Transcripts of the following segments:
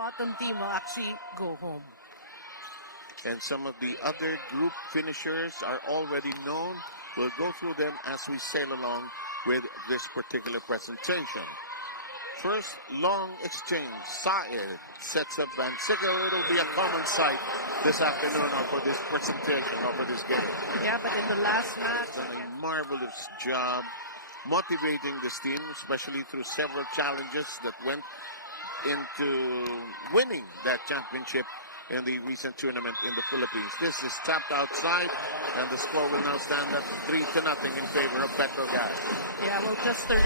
bottom team will actually go home. And some of the other group finishers are already known. We'll go through them as we sail along with this particular presentation. First, long exchange. Sair sets up Van Sickle. It'll be a common sight this afternoon for this presentation, for this game. Yeah, but in the last match, done a marvelous job motivating this team, especially through several challenges that went into winning that championship in the recent tournament in the Philippines. This is tapped outside, and the score will now stand at 3-0 in favor of Petro Gazz. Yeah, well, just 38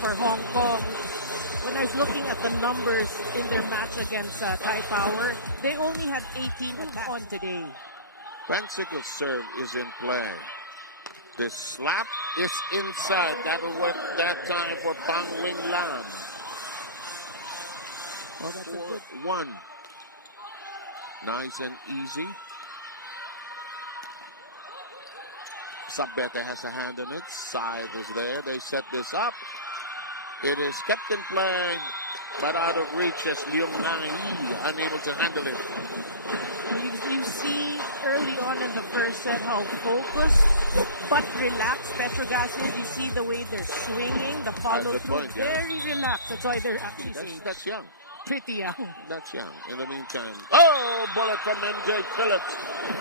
for Hong Kong. When I was looking at the numbers in their match against Thai Power, they only had 18 attacks on today. Van Sickle's serve is in play. The slap is inside. That'll work that time for Bang Wing Lam. 4-1. Nice and easy. Sabbete has a hand on it. Side is there. They set this up. It is kept in play, but out of reach as Leung Nai unable to handle it. You see early on in the first set how focused but relaxed Petro Gazz is. You see the way they're swinging, the follow through, very relaxed. That's why they're actually that's young. Pretty young. That's young. In the meantime, bullet from MJ Phillips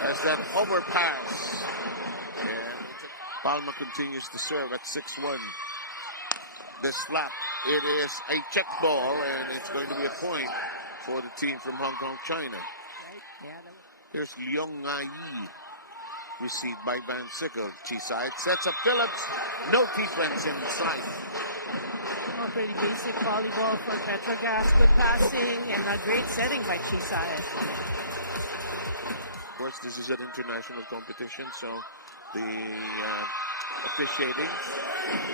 as that overpass. And Palma continues to serve at 6-1. This slap, it is a check ball, and it's going to be a point for the team from Hong Kong, China. Here's Leung Nai. Received by Van Sickle. Chiside sets up Phillips. No defense in the side. Pretty basic volleyball for Petro Gazz. Good passing and a great setting by Chiside. Of course, this is an international competition, so the officiating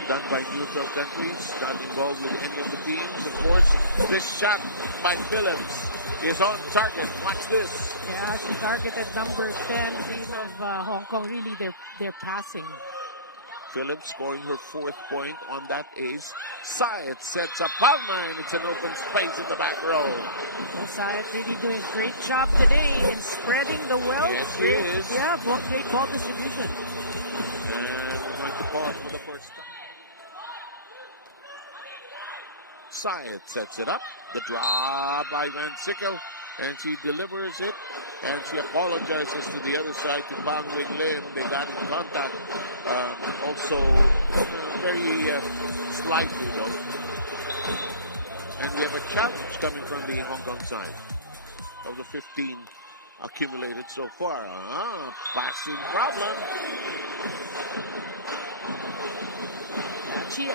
done by neutral countries, not involved with any of the teams. Of course, this shot by Phillips is on target. Watch this. Yeah, she targeted number 10 team of Hong Kong. Really, they're passing. Phillips scoring her 4th point on that ace. Syed sets up Palma, and it's an open space in the back row. Syed really doing a great job today in spreading the wealth. Yes, she is. Yeah, great ball distribution. And we're going to pause for the first time. Syed sets it up. The draw by Van Sickle, and she delivers it, and she apologizes to the other side to Bang Wing Lim. They got in contact, also very slightly though. And we have a challenge coming from the Hong Kong side of the 15 accumulated so far. Passing problem. She,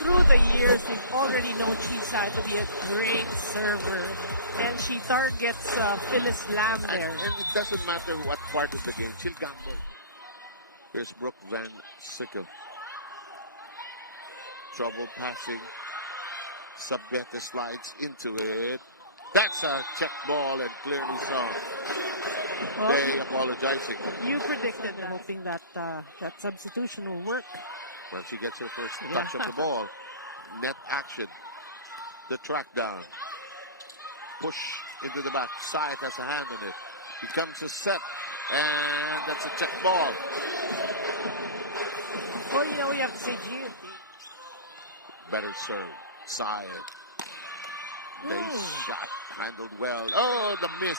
through the years, we've already known Chiside to be a great server. And she targets Phyllis Lam there. And it doesn't matter what part of the game. She'll gamble. Here's Brooke Van Sickle. Trouble passing. Sabbete slides into it. That's a check ball, and clearly so. Well, they apologizing. You predicted and hoping that that substitution will work. Well, she gets her first touch of the ball. Net action. The track down. Push into the back. Side has a hand in it. Becomes a set. And that's a check ball. Well, we have to say GMP. Better serve. Side. Nice shot. Handled well. Oh, the miss.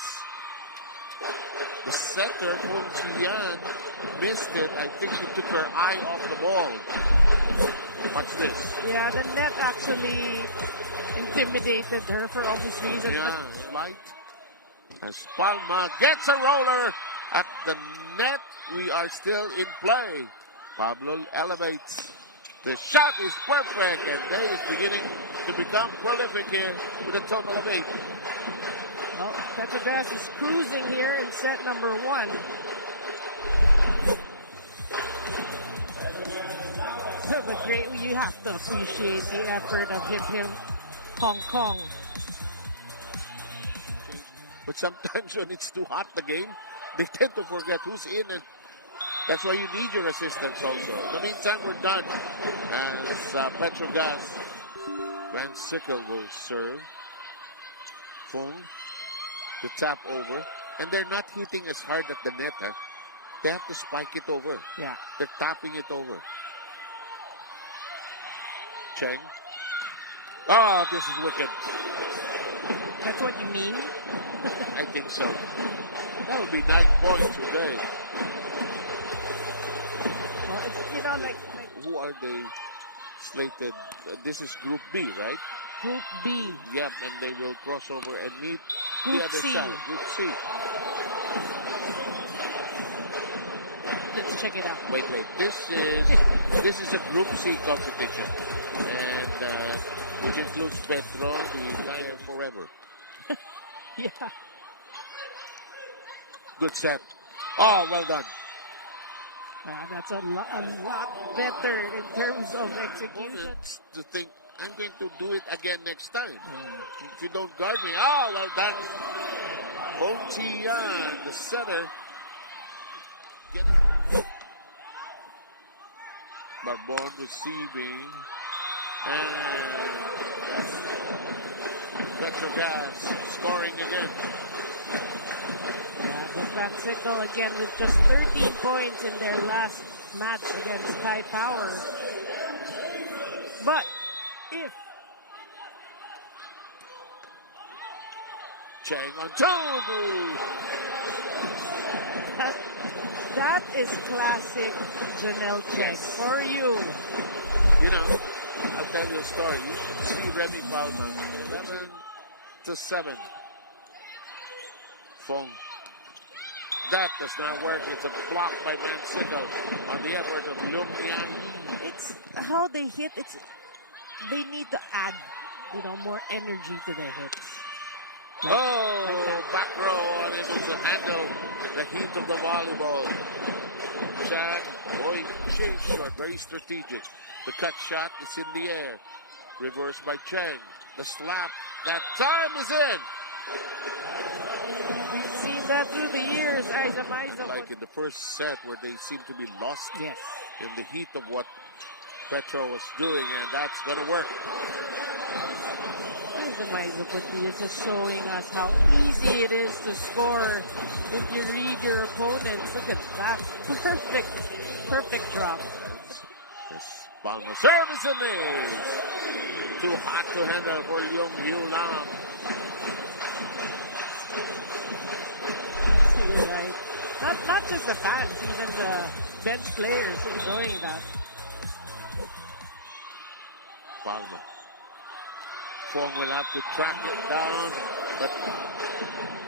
The setter, Hong Chi-yan, missed it. I think she took her eye off the ball. Watch this. Yeah, the net actually intimidated her for obvious reasons. Yeah, light. As Palma gets a roller at the net, we are still in play. Pablo elevates. The shot is perfect, and Day is beginning to become prolific here with a total of 8. Well, Petro Gazz is cruising here in set number 1. But great, you have to appreciate the effort of Hong Kong. But sometimes when it's too hot, the game, they tend to forget who's in it. That's why you need your assistance also. In the meantime, we're done. As Petro Gazz, Van Sickle will serve. Fong, the tap over. And they're not hitting as hard at the net. Huh? They have to spike it over. Yeah. They're tapping it over. Cheng. Oh, this is wicked. That's what you mean? I think so. That would be 9 points today. Well, it's, you know, like Who are they slated? This is Group B, right? Group B. Yep, and they will cross over and meet the Group other C. side. Group C. Let's check it out. Wait. This is a Group C competition, and which includes Petro, the entire forever. Yeah. Good set. Oh, well done. That's a lot better in terms of execution. To think, I'm going to do it again next time. If you don't guard me, oh, well done. Hong Chi-yan, the setter. Barbon receiving. And Petro Gazz scoring again. Yeah, the Van Sickle again with just 13 points in their last match against Thai Power. But if Cheng on two. that is classic Janelle Cheng for you. You know, I'll tell you a story. You should see Remy Palma, 11-7. Fong. That does not work. It's a block by Mansico on the effort of Leung Yang. It's how they hit. They need to add, more energy to their hits. Back row unable to handle the heat of the volleyball. Chan, short, very strategic. The cut shot is in the air. Reversed by Cheng. The slap. That time is in. We've seen that through the years. Like in the first set where they seem to be lost in the heat of what Petro was doing, and that's going to work. Is just showing us how easy it is to score if you read your opponents. Look at that. Perfect drop. Palma service in there. Too hot to handle for Leung Hyu Nam. You're right. Not just the fans, even the bench players enjoying that. Palma. Fong will have to track it down, but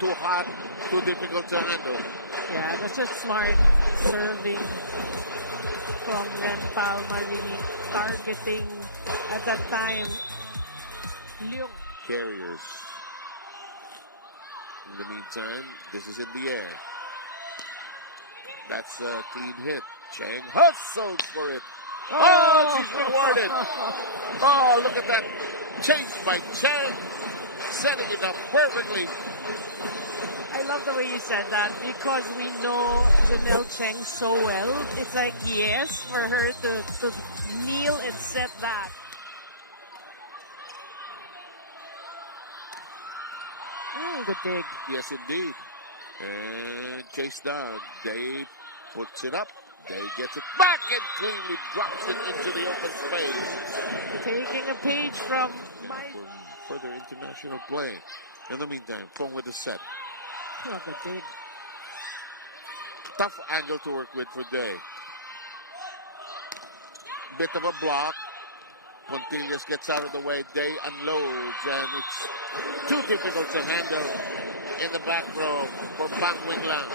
too hot, too difficult to handle. Yeah, that's just smart serving from Ren Palma, really targeting at that time Leung. Carriers. In the meantime, this is in the air. That's a clean hit. Cheng hustles for it. Oh, she's rewarded. Oh, look at that. Chase by Cheng. Setting it up perfectly. I love the way you said that because we know Janelle Cheng so well. It's like, yes, for her to kneel and set that. Good dig. Yes, indeed. And chase down. Dave puts it up. Dave gets it back and cleanly drops it into the open space. Taking a page from my... Further international play. In the meantime, Fong with the set. What a dig. Tough angle to work with for Day. Bit of a block. Pontillas gets out of the way. Day unloads, and it's too difficult to handle in the back row for Bang Wing Lang.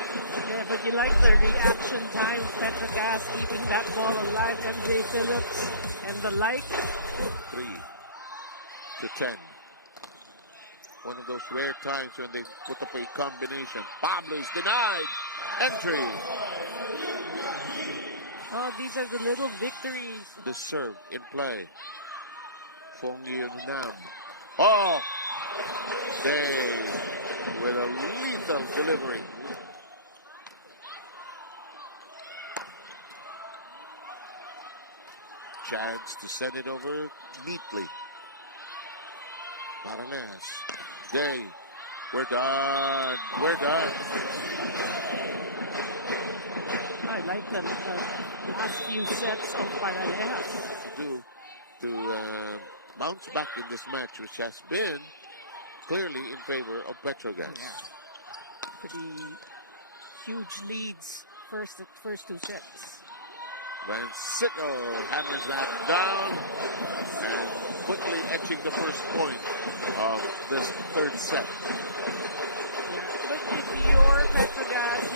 Yeah, but you like the reaction times. Petro Gazz keeping that ball alive. MJ Phillips and the like. 3-10. One of those rare times when they put up a combination. Pablo is denied. Entry. Oh, these are the little victories. The serve in play. Fong Yun Nam. Oh! Day with a lethal delivery. Chance to send it over neatly. Paranas. Day We're done. We're done. I like the last few sets of Paralejas. To bounce back in this match, which has been clearly in favor of Petro Gazz. Yeah. Pretty huge leads first two sets. Vancico hammers that down and quickly etching the first point of this third set. But if you're Petro Gazz,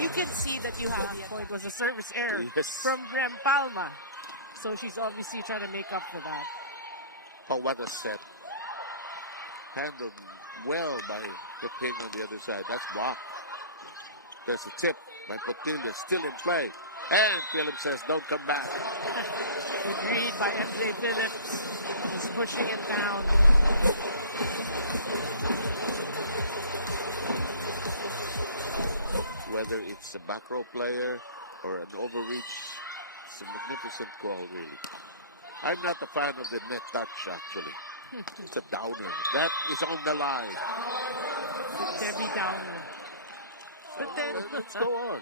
you can see that you have the point was a service error from Brem Palma. So she's obviously trying to make up for that. Oh, what a set. Handled well by the Hing on the other side. That's blocked. There's a tip by Botilde, still in play. And Phillips says, don't come back. Agreed by FJ Phillips. He's pushing it down. Whether it's a back row player or an overreach, it's a magnificent call, really. I'm not a fan of the net touch, actually. It's a downer. That is on the line. It's a heavy downer. But then, let's go on.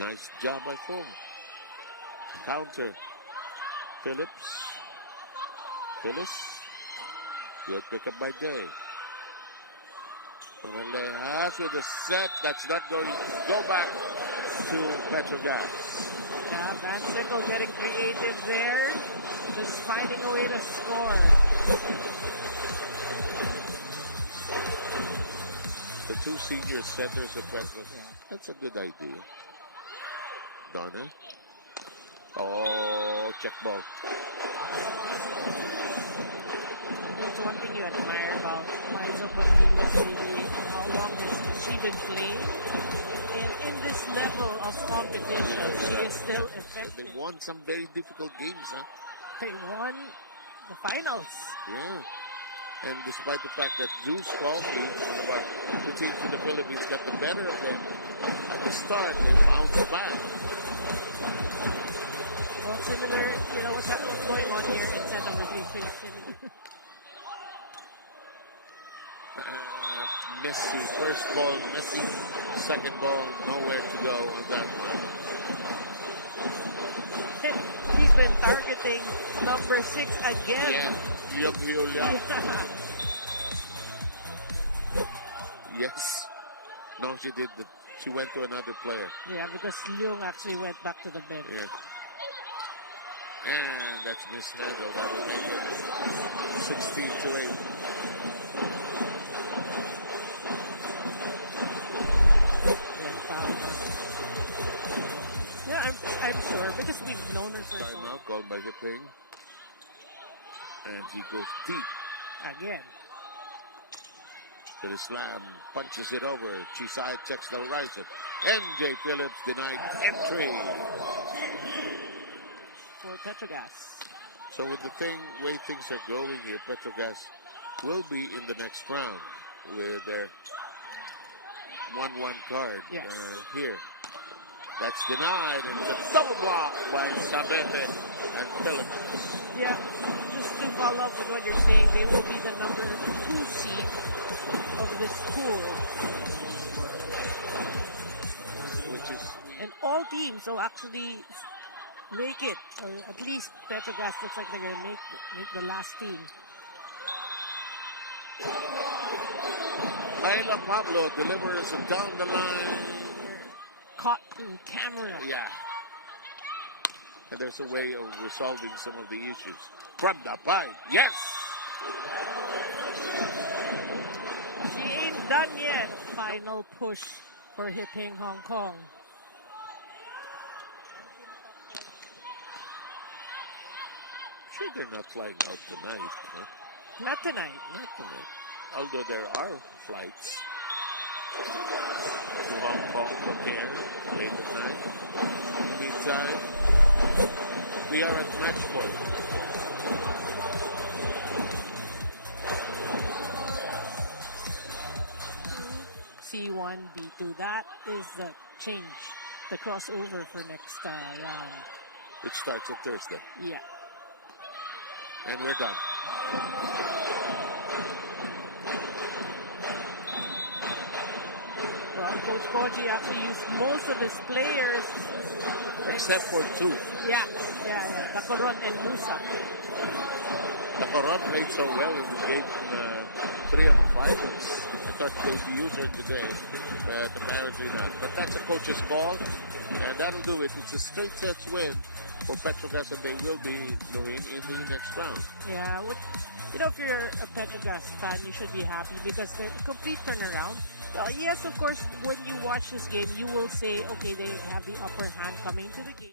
Nice job by Hong. Counter. Phillips. Good pickup by Day. Paralejas with a set that's not going to go back to Petro Gazz. Yeah, Vancico getting creative there. Just finding a way to score. The two senior centers of Petro. That's a good idea. Donna. Oh, check ball. It's one thing you admire about Maizo Botilde, how long she been playing. And in this level of competition, she is still effective. They won some very difficult games, huh? They won the finals. Yeah. And despite the fact that Zeus Quality, one of the teams in the Philippines, got the better of them at the start, they bounced back. Well, similar, what's going on here in set number 3. Similar. Messi, first ball, Messi, second ball, nowhere to go on that one. He's been targeting number 6 again. Yeah, Julia. Yes. No, she did. She went to another player. Yeah, because Leung actually went back to the bench. Yeah. And that's mishandled. That will make it 16-8. Yeah, I'm sure, because we've known her for so long. Timeout called by Hing. And he goes deep. Again. To the slam, punches it over. Chisai checks the horizon. MJ Phillips denied entry. For Petro Gazz. So with the way things are going here, Petro Gazz will be in the next round with their 1-1 card here. That's denied, and it's a double block by Sabete and Phillips. Yeah, just to follow up with what you're saying, they will be the number 2 seed of this pool. And all teams will actually make it, or at least Petro Gazz looks like they're going to make the last team. Laila Pablo delivers down the line. Caught in camera. Yeah. And there's a way of resolving some of the issues. From the pipe, yes! She ain't done yet. Final push for Hing Hong Kong. Sure, they're not flying out tonight. Huh? Not tonight. Not tonight. Although there are flights to Hong Kong from here late at night. Meantime, we are at match point. C1, B2. That is the change, the crossover for next round. Which starts on Thursday. Yeah. And we're done. Well, Coach Koji actually used most of his players. Except for two. Yeah. Tacoron and Musa. Tacoron played so well in the game 3 of the finals. I thought they would use her today, but apparently not. But that's a coach's call, and that'll do it. It's a straight sets win for Petro Gazz, and they will be doing in the next round. Yeah, if you're a Petro Gazz fan, you should be happy because they're a complete turnaround. Yes, of course, when you watch this game, you will say, okay, they have the upper hand coming to the game.